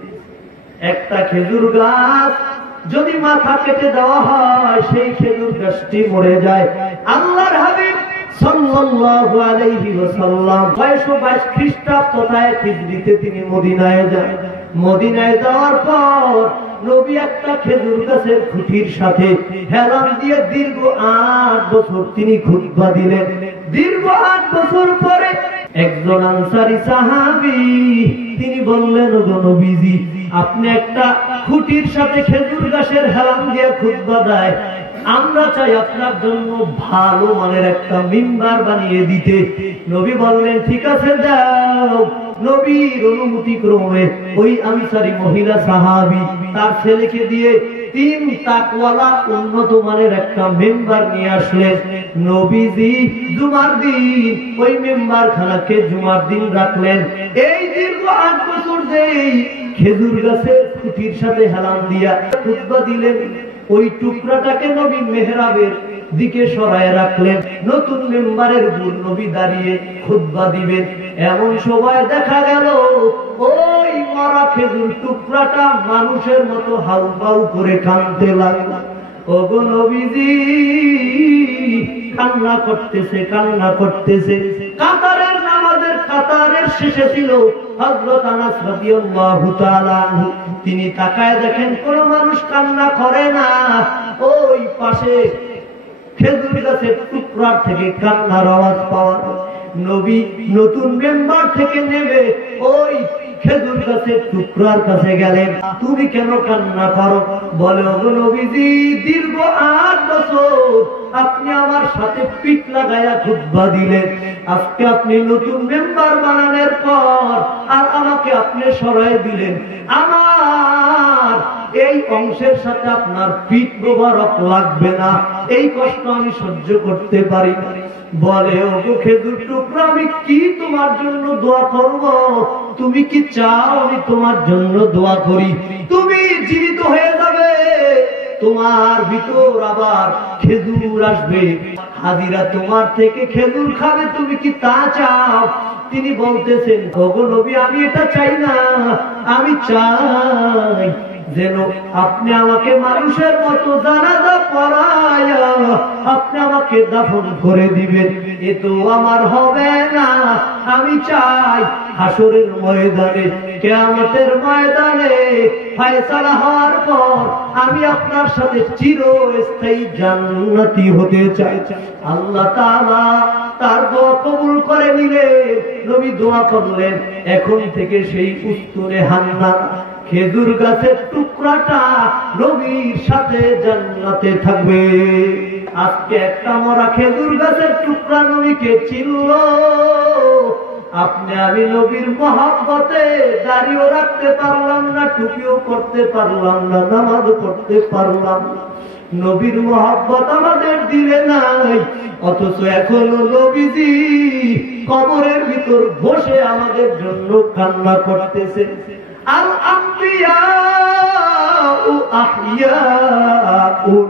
একটা খেজুর গাছ যদি মাথা কেটে দেওয়া হয়, সেই খেজুর গাছটি মরে যায়। আল্লাহর হাবিব সাল্লাল্লাহু আলাইহি ওয়াসাল্লাম 622 খ্রিস্টাব্দ তথা 1 হিজরিতে তিনি মদিনায় যান। মদিনায় যাওয়ার পর নবী একটা খেজুর গাছের খুঁটির সাথে হেলান দিয়ে দীর্ঘ 8 বছর তিনি খুতবা দিলেন। দীর্ঘ 8 বছর পরে একজন আনসারী সাহাবী তিনি বললেন, ওগো নবীজি, আপনি একটা খুঁটির সাথে খেজুর গাছের হেলান দিয়ে খুতবা দেয়, আমরা চাই আপনার জন্য ভালো মানের একটা মিম্বার বানিয়ে দিতে। নবী বললেন, ঠিক আছে যাও। নবীর অনুমতি ক্রমে ওই আনসারী মহিলা সাহাবী তার ছেলেকে দিয়ে তিন তাকওয়ালা উন্নত মানের একটা মেম্বার নিয়ে আসলেন। নবীজি জুমার দিন ওই মেম্বার খানাকে জুমার দিন রাখলেন। এই দীর্ঘ 8 বছর যেই খেজুর গাছের খুঁটির সাথে হেলান দিয়া খুতবা দিলেন, ওই টুকরাটাকে নবী মেহরাবের দিকে সরায় রাখলেন। নতুন মেম্বারের উপর নবী দাঁড়িয়ে খুতবা দিবেন। এমন সময় দেখা গেল ওই মরা খেজুর টুকরাটা মানুষের মতো হাউমাউ করে কাঁদতে লাগল। ওগো নবীজি, কান্না করতেছে, কান্না করতেছে। কাতারের নামাজের কাতারের শেষে ছিল হযরত আনাস রাদিয়াল্লাহু তাআলা আনহু। তিনি তাকায় দেখেন কোন মানুষ কান্না করে না। ওই পাশে খেজুর গাছের টুকরা থেকে কান্নার আওয়াজ পাওয়া যায়। নবী নতুন মেম্বার থেকে নেমে ওই খেজুর গাছের টুকরার কাছে গেলেন। তুমি কেন কান্না করো? বলে, ওগো নবীজি, দীর্ঘ 8 বছর আপনি আমার সাথে পিঠ লাগাইয়া খুতবা দিলেন। আজকে আপনি নতুন মেম্বার বানানোর পর আর আমাকে আপনি সরাই দিলেন। আমার এই অংশের সাথে আপনার পিঠ মোবারক লাগবে না। এই কষ্ট আমি সহ্য করতে পারি না। বলে, ওগো খেজুর টুকরা, আমি কি তোমার জন্য দোয়া করব? তুমি কি চাও আমি তোমার জন্য দোয়া করি? তুমি জীবিত হয়ে যাবে, তোমার ভিতর আবার খেজুর আসবে, হাজিরা তোমার থেকে খেজুর খাবে, তুমি কি তা চাও? তিনি বলতেছেন, ওগো নবী, আমি এটা চাই না। আমি চাই যেন আপনি আমাকে মানুষের মতো জানাজা পড়ায়া আপনি আমাকে দাফন করে দিবেন। এ তো আমার হবে না। আমি চাই হাসরের ময়দানে, কিয়ামতের ময়দানে ফয়সালা হওয়ার পর আমি আপনার সাথে চিরস্থায়ী জান্নাতি হতে চাই। আল্লাহ তাআলা তার দোয়া কবুল করে নিলেন। নবী দোয়া করলেন, এখন থেকে সেই উস্তুনে হান্নান খেজুর গাছের টুকরাটা নবীর সাথে জান্নাতে থাকবে। আজকে একটা মরা খেজুর গাছের টুকরা নবীকে চিনল। আপনি আমি নবীর মহব্বতে দাড়িও রাখতে পারলাম না, টুপিও করতে পারলাম না, নামাজও পড়তে পারলাম না। নবীর মহব্বত আমাদের দিলে নাই, অথচ এখনো নবীজি কবরের ভিতর বসে আমাদের জন্য কান্না করতেছে। আল আম্বিয়াউ আহইয়াউন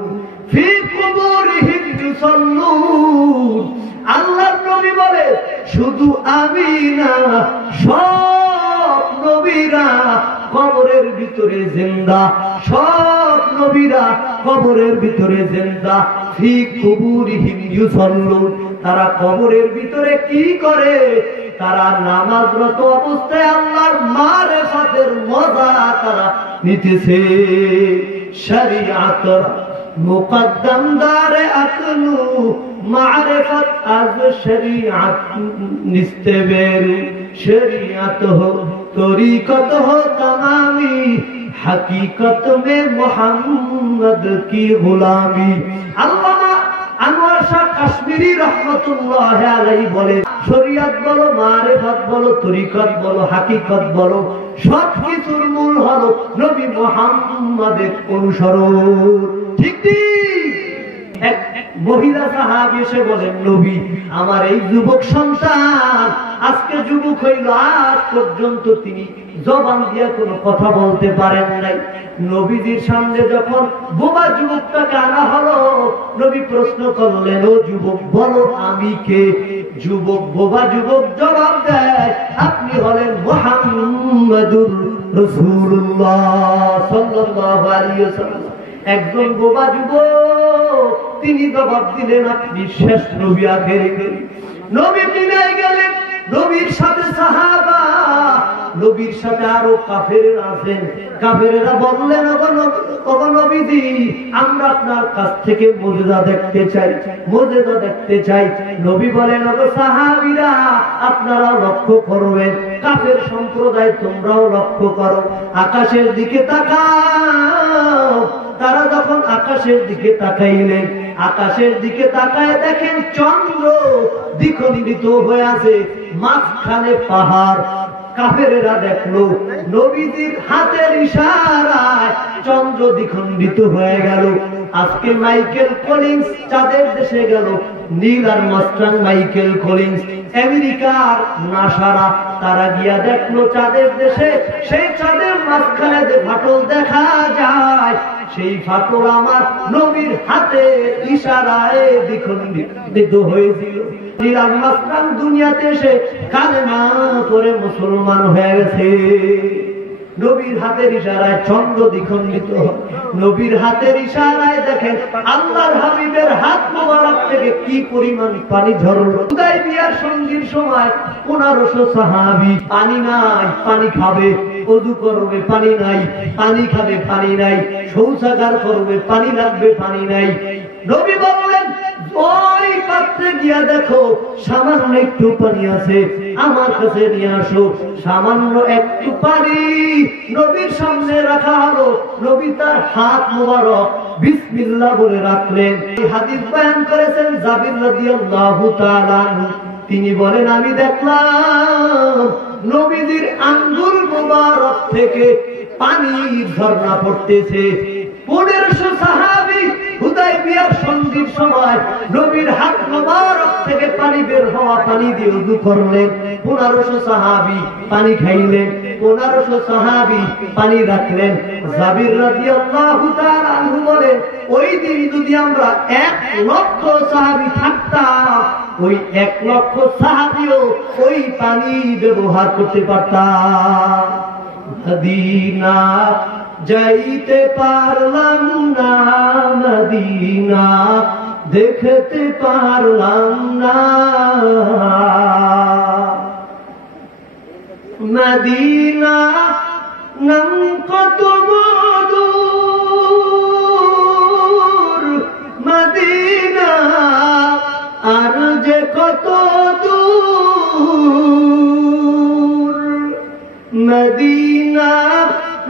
ফি কুবুরিহিম ইউসাল্লুন। আল্লাহর নবী বলে, শুধু আমি না, সব নবীরা কবরের ভিতরে জিন্দা, সব নবীরা কবরের ভিতরে জিন্দা। ফি কুবুরিহিম ইউসাল্লুন। তারা কবরের ভিতরে কি করে? তারা নামাজরত অবস্থায় আল্লাহর মারিফাতের মজা তারা নিতেছে। শরীয়ত মুকদ্দম দারে আকলু মারিফত আজ শরীয়ত নিস্তেবের। শরীয়ত হো তরিকত হো তমামি, হकीकत में मोहम्मद की गुलामी। আল্লামা আনোয়ার শাহ কাশ্মীরি রহমাতুল্লাহ আলাইহি বলেন, শরীয়ত বলো, মারিফত বলো, তরিকত বলো, হাকিকত বলো, সবকিছুর মূল হলো নবী মুহাম্মাদের অনুসরণ। ঠিক ঠিক। এক মহিলা সাহাবী এসে বলেন, নবী, আমার এই যুবক সন্তান আজকে যুবক হইল, আজ পর্যন্ত তিনি জবান দিয়ে কোনো কথা বলতে পারেন নাই। নবীজির সামনে যখন বোবা যুবকটাকে আনা হলো, নবী প্রশ্ন করলেন, ও যুবক, বলো আমি কে? যুবক, বোবা যুবক জবাব দেয়, আপনি হলেন মুহাম্মাদুর রাসূলুল্লাহ সাল্লাল্লাহু আলাইহি ওয়াসাল্লাম। একজন বোবা যুবক তিনি জবাব দিলেন, আপনি শেষ নবী, আখেরি নবী। বিদায় গেলেন। নবীর সাথে সাহাবা, নবীর সাথে আরো কাফেররা আছেন। কাফেররা বললেন, ওগো নবীজি, আমরা আপনার কাছ থেকে মুজিজা দেখতে চাই, মুজিজা দেখতে চাই। নবী বলেন, ওগো সাহাবীরা, আপনারাও লক্ষ্য করবেন, কাফের সম্প্রদায় তোমরাও লক্ষ্য করো, আকাশের দিকে তাকাও। তারা যখন আকাশের দিকে তাকাইলেন, আকাশের দিকে তাকায় দেখেন চন্দ্র দ্বিখণ্ডিত হয়ে আছে, মাঝখানে পাহাড়। কাফেরেরা দেখলো নবীজির হাতের ইশারায় চন্দ্র দ্বিখণ্ডিত হয়ে গেল। আজকে মাইকেল কলিন্স চাঁদের দেশে গেল, নীল আর্মস্ট্রং, মাইকেল কলিন্স, আমেরিকার নাসারা, তারা গিয়া দেখলো চাঁদের দেশে, সেই চাঁদের মাঝখানে যে ফাটল দেখা যায়, সেই ফাটল আমার নবীর হাতে ইশারায় দ্বিখণ্ডিত হয়েছিল। নীল আর্মস্ট্রং দুনিয়াতে এসে কালেমা পড়ে মুসলমান হয়ে গেছে। নবীর হাতের ইশারায় চন্দ্র দ্বিখণ্ডিত। নবীর হাতের ইশারায় দেখেন আল্লাহর হাবিবের হাত মোবারক থেকে কি পরিমাণ পানি ঝরলো। হুদায়বিয়ার সন্ধির সময় 1500 সাহাবী, পানি নাই, পানি খাবে, ওযু করবে, পানি নাই, পানি খাবে, পানি নাই, শৌচাগার করবে, পানি লাগবে, পানি নাই। নবী বললেন ওই পাত্রে গিয়া দেখো সামান্য একটু পানি আছে, আমার কাছে নিয়ে আসো। সামান্য একটু পানি নবীর সামনে রাখা হলো। নবী তার হাত মোবারক বিসমিল্লাহ বলে রাখলেন। এই হাদিস বয়ান করেছেন জাবির রাদিয়াল্লাহু তাআলা আনহু। তিনি বলেন আমি দেখলাম নবীজির আঙ্গুল মোবারক থেকে পানির ঝর্ণা পড়তেছে। 1500 সাহাবী হুদায়বিয়ার সন্ধির সময় নবীর হাত মোবারক থেকে পানি বের হওয়া পানি দিয়ে ওযু করলেন। 1500 সাহাবী পানি খাইলেন, 1500 সাহাবী পানি রাখলেন। জাবির রাদিয়াল্লাহু তাআলা আনহু বলেন ওই দিন যদি আমরা 1 লক্ষ সাহাবী থাকতাম, ওই 1 লক্ষ সাহাবীও ওই পানি ব্যবহার করতে পারতাম। মদিনা যাইতে পারলাম না, মদিনা দেখতে পারলাম না, মদিনা নাম কত মধুর, মদিনা আর যে কত দূর, মদিনা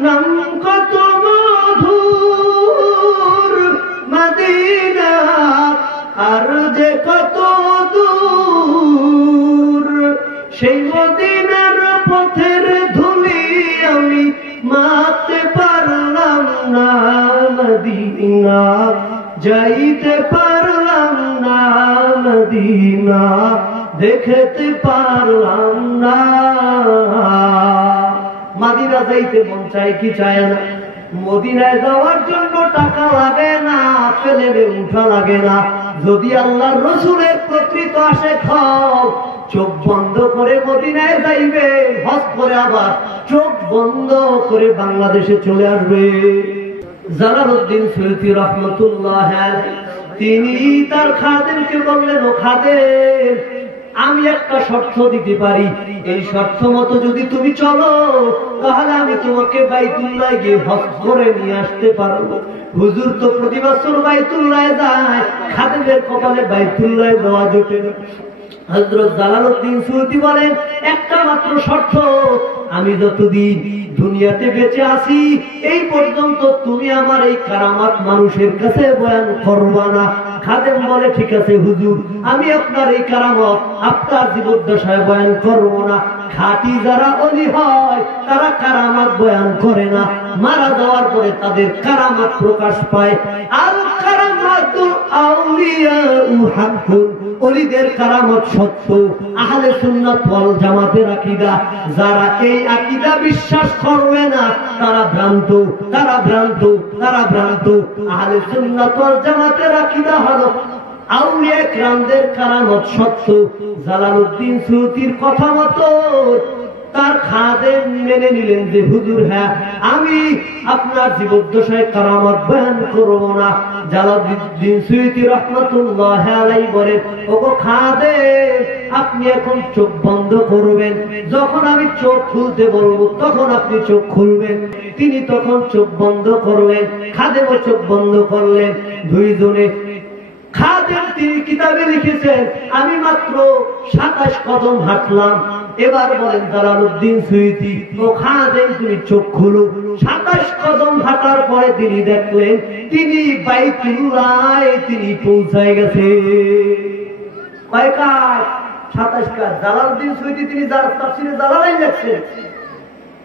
নাম কত মধুর, মদিনা আর যে কত দূর, সেই মদিনার পথের ধুলি আমি মাপতে পারলাম না, মদিনা যাইতে পারলাম না, মদিনা দেখতে পারলাম না। মদিনা যাইতে মন চায় কি চায় না? মদিনায় যাওয়ার জন্য টাকা লাগে না, প্লেনে উঠা লাগে না। যদি আল্লাহর রাসূলের প্রকৃত আশিক হও, চোখ বন্ধ করে মদিনায় যাইবে, হজ করে আবার চোখ বন্ধ করে বাংলাদেশে চলে আসবে। জালালউদ্দিন সুয়ুতী রাহমাতুল্লাহ আলাইহি তিনি তার খাদেমকে বললেন, ও খাদেম আমি একটা শর্ত দিতে পারি, এই শর্ত মতো যদি তুমি চলো তাহলে আমি তোমাকে বাইতুল্লাহ গিয়ে হজ করে নিয়ে আসতে পারবো। হুজুর তো প্রতি বছর বাইতুল্লাহ যায়, খাদেমের কপালে বাইতুল্লাহ যাওয়া জোটে না। হযরত জালালউদ্দিন সুয়ুতী বলেন একটা মাত্র শর্ত, আমি যতদিন দুনিয়াতে বেঁচে আছি এই পর্যন্ত তুমি আমার এই কারামাত মানুষের কাছে বয়ান করবা না। খাদেম বলে ঠিক আছে হুজুর, আমি আপনার এই কারামত আপনার জীবদ্দশায় বয়ান করব না। খাঁটি যারা ওলি হয় তারা কারামত বয়ান করে না, মারা যাওয়ার পরে তাদের কারামত প্রকাশ পায়। আল কারামাতুল আউলিয়া হাক্কুন, ওলিদের কারামত সত্য। আহলে সুন্নাত ওয়াল জামাতের আকীদা, যারা এই আকীদা বিশ্বাস করবে না তারা ভ্রান্ত, তারা ভ্রান্ত, তারা ভ্রান্ত। আহলে সুন্নাত ওয়াল জামাতের আকীদা হলো আউলিয়া কিরামদের কারামত সত্য। জালালউদ্দিন সুয়ুতীর কথা মতো তার খাদেম মেনে নিলেন যে হুজুর হ্যাঁ আমি আপনার জীবদ্দশায় কারামত বয়ান করব না। জালালউদ্দিন সুয়ুতী রাহমাতুল্লাহ আলাইহি বলেন, ওগো খাদেম আপনি এখন চোখ বন্ধ করবেন, যখন আমি চোখ খুলতে বলবো তখন আপনি চোখ খুলবেন। তিনি তখন চোখ বন্ধ করলেন, খাদেমও চোখ বন্ধ করলেন। দুইজনে খাদেম তিনি কিতাবে লিখেছেন আমি মাত্র 27 কদম হাঁটলাম। এবার বলেন জালালউদ্দিন সুয়ুতী, ও খাদেম তুমি চোখ খুলো। 27 কদম হাঁটার পরে তিনি দেখলেন তিনি বাইতুল্লাহ তিনি পৌঁছায় গেছে। কয় কাজ? 27 কাজ। জালালউদ্দিন সুয়ুতী তিনি যার তাফসিরে জালালাইন লিখছেন,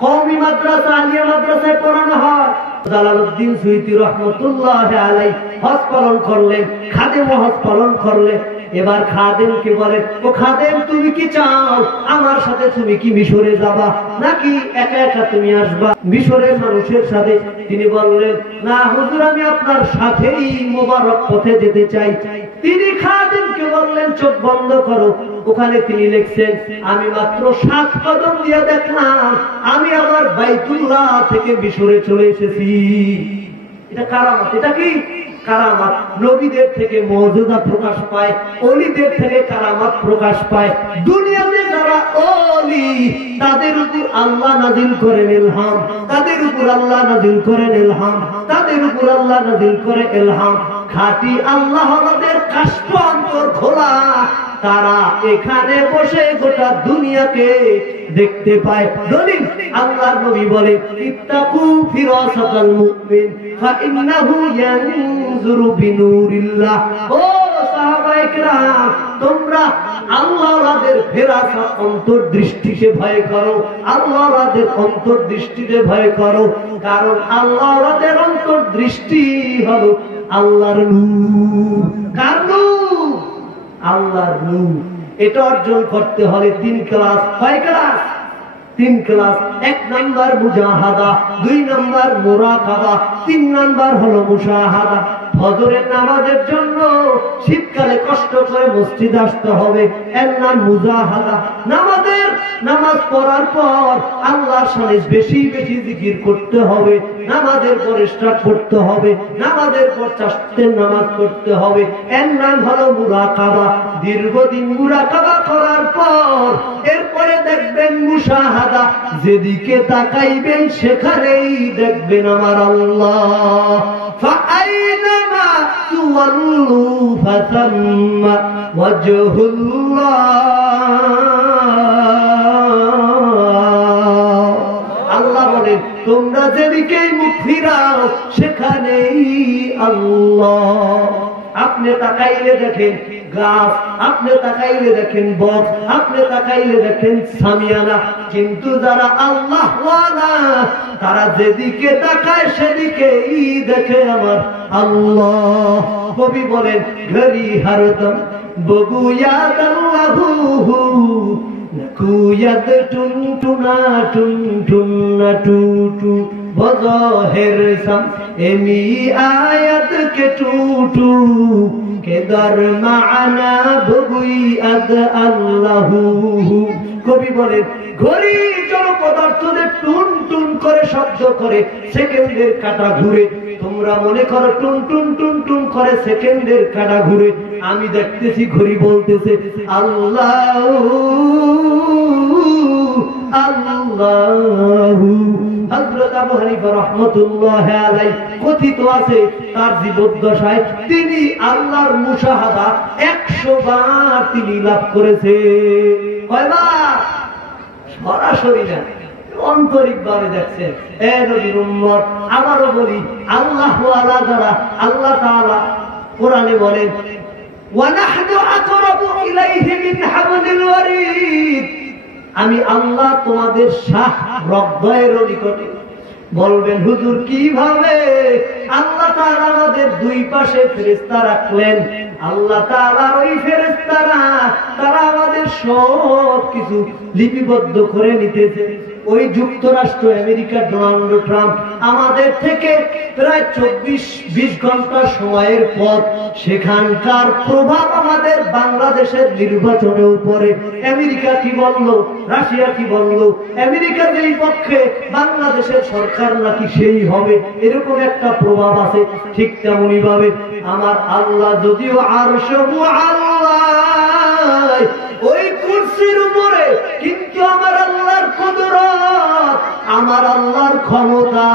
কওমি মাদ্রাসা আলিয়া মাদ্রাসায় পড়ানো হয়। জালালউদ্দিন সুয়ুতী রহমাতুল্লাহি আলাইহি হজ পালন করলেন, খাদেম হজ পালন করলেন। এবার খাদেমকে বলে, ও খাদেম তুমি কি চাও, আমার সাথে তুমি কি মিশরে যাবা নাকি একা একা তুমি আসবা মিশরের মানুষের সাথে? তিনি বললেন, না হুজুর, আমি আপনার সাথেই মোবারক পথে যেতে চাই। তিনি খাদেমকে বললেন, চোখ বন্ধ করো। ওখানে তিনি লিখছেন, আমি মাত্র 7 কদম দিয়ে দেখলাম আমি আবার বাইতুল্লাহ থেকে মিশরে চলে এসেছি। এটা কারামত। এটা কি কারামত? নবীদের থেকে মুজিজা প্রকাশ পায়, ওলিদের থেকে কারামত প্রকাশ পায়। দুনিয়াতে যারা ওলি তাদের উপর আল্লাহ নাযিল করেন ইলহাম, তাদের উপর আল্লাহ নাযিল করেন ইলহাম, তাদের উপর আল্লাহ নাযিল করে ইলহাম। খাঁটি আল্লাহ ওয়ালাদের কাষ্ঠ অন্তর খোলা, তারা এখানে বসে গোটা দুনিয়াকে দেখতে পায়। দলিল আল্লাহর নবী বলেন, ইত্তাকু ফিরাসাতাল মুমিন ফাইন্নাহু ইয়ানজুরু বিনুরিল্লাহ। ও সাহাবায়ে কেরাম, তোমরা আল্লাহর ফেরাসত অন্তর্দৃষ্টিকে ভয় করো, আল্লাহর অন্তর্দৃষ্টিতে ভয় করো, কারণ আল্লাহর অন্তর্দৃষ্টি হলো আল্লাহর নূর। কার নূর? আল্লাহর নূর। এটা অর্জন করতে হলে 3 ক্লাস। কয় ক্লাস? 3 ক্লাস। 1 নাম্বার মুজাহাদা, 2 নাম্বার মুরাকাবা, 3 নাম্বার হলো মুশাহাদা। ফজরের নামাজের জন্য শীতকালে কষ্ট করে মসজিদে আসতে হবে, এর নাম মুজাহাদা। নামাজ পড়ার পর আল্লাহর সামনে বেশি বেশি জিকির করতে হবে, নামাজের পর ইশরাক করতে হবে, নামাজের পর চারটে নামাজ পড়তে হবে, এর নাম হলো মুরাকাবা। দীর্ঘদিন মুরাকাবা করার পর এরপরে দেখবেন মুশাহাদা। যেদিকে তাকাইবেন সেখানেই দেখবেন আমার আল্লাহ। ফাআইনামা তুওয়াল্লু ফাতাম্মা ওয়াজহুল্লাহ। আল্লাহ বলেন, তোমরা যেদিকেই মুখ ফিরাও সেখানেই আল্লাহ। আপনি তাকাইলে দেখেন গাছ, আপনি তাকাইলে দেখেন বক, আপনি তাকাইলে দেখেন সামিয়ানা, কিন্তু যারা আল্লাহ ওয়ালা তারা যেদিকে তাকায় সেদিকেই দেখে আমার আল্লাহ। কবি বলেন, ঘড়ি হরদম বগুয়াদ আল্লাহু কুয়াদ টুনটুনা টুনটুনা টুটু বজহের সাম এমি আয়াত কে টুটু কে দর মানা বগুয়াদ আল্লাহু। কবি বলেন, ঘড়ি জড় পদার্থদের টুন টুন করে শব্দ করে, সেকেন্ডের কাঁটা ঘুরে। তোমরা মনে করো টুন টুন টুন টুন করে সেকেন্ডের কাঁটা ঘুরে। আমি দেখতেছি ঘড়ি বলতেছে আল্লাহ আল্লাহু। হযরত আবু হানিফা রাহমাতুল্লাহি আলাইহি কথিত আছে, তার জীবদ্দশায় তিনি আল্লাহর মুশাহাদা 100 বার তিনি লাভ করেছে। কয়বার? সরাসরি না, আন্তরিক ভাবে দেখছেন। এ নবীর উম্মত, আবারও বলি, আল্লাহ ওয়ালা যারা, আল্লাহ তাআলা কোরআনে বলেন, ওয়া নাহনু আকরাবু ইলাইহি মিন হাবলিল ওয়ারিদ। আমি আল্লাহ তোমাদের শাহ রব্বের নিকটে। বলবেন হুজুর কিভাবে? আল্লাহ তাআলা আমাদের 2 পাশে ফেরেশতা রাখলেন। আল্লাহ তাআলার ওই ফেরেশতারা তারা আমাদের সব কিছু লিপিবদ্ধ করে নিতেছে। ওই যুক্তরাষ্ট্র আমেরিকা ডোনাল্ড ট্রাম্প আমাদের থেকে প্রায় 24-20 ঘন্টা সময়ের পথ। সেখানকার প্রভাব আমাদের বাংলাদেশের নির্বাচনের উপরে। আমেরিকা কি বললো, রাশিয়া কি বললো, আমেরিকা যেই পক্ষে বাংলাদেশের সরকার নাকি সেই হবে, এরকম একটা প্রভাব আছে। ঠিক তেমনি ভাবে আমার আল্লাহ যদিও আরশ মুআল্লাহ ওই কুরসির উপরে, কিন্তু আমার আল্লাহর কুদরত, আমার আল্লাহর ক্ষমতা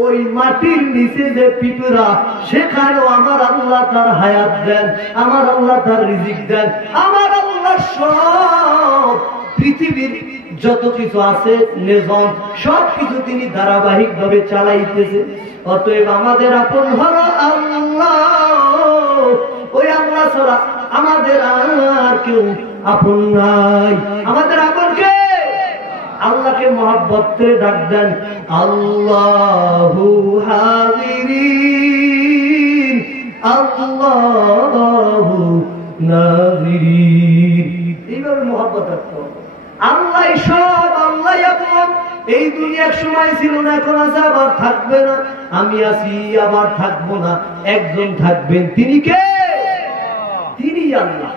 ওই মাটির নিচে যে পিঁপড়া, সেখানেও আমার আল্লাহ তার হায়াত দেন, আমার আল্লাহ তার রিজিক দেন। আমার আল্লাহ সব পৃথিবীর যত কিছু আছে নিজাম, সব কিছু তিনি ধারাবাহিক ভাবে চালাইতেছে। অতএব আমাদের আপন হলো আল্লাহ। ওই আল্লাহ ছাড়া আমাদের আর কেউ আপন নাই। আমাদের আপন কে? আল্লাহকে মহব্বত করে ডাক দেন, আল্লাহু হাজিরিন আল্লাহু নাজিরিন। এইভাবে মহব্বত রাখতে হবে। আল্লাহ সব, আল্লাহ আপন। এই দুনিয়া এক সময় ছিল না, এখন আছে, আবার থাকবে না। আমি আছি, আবার থাকবো না। একজন থাকবেন, তিনি কে? তিনি আল্লাহ।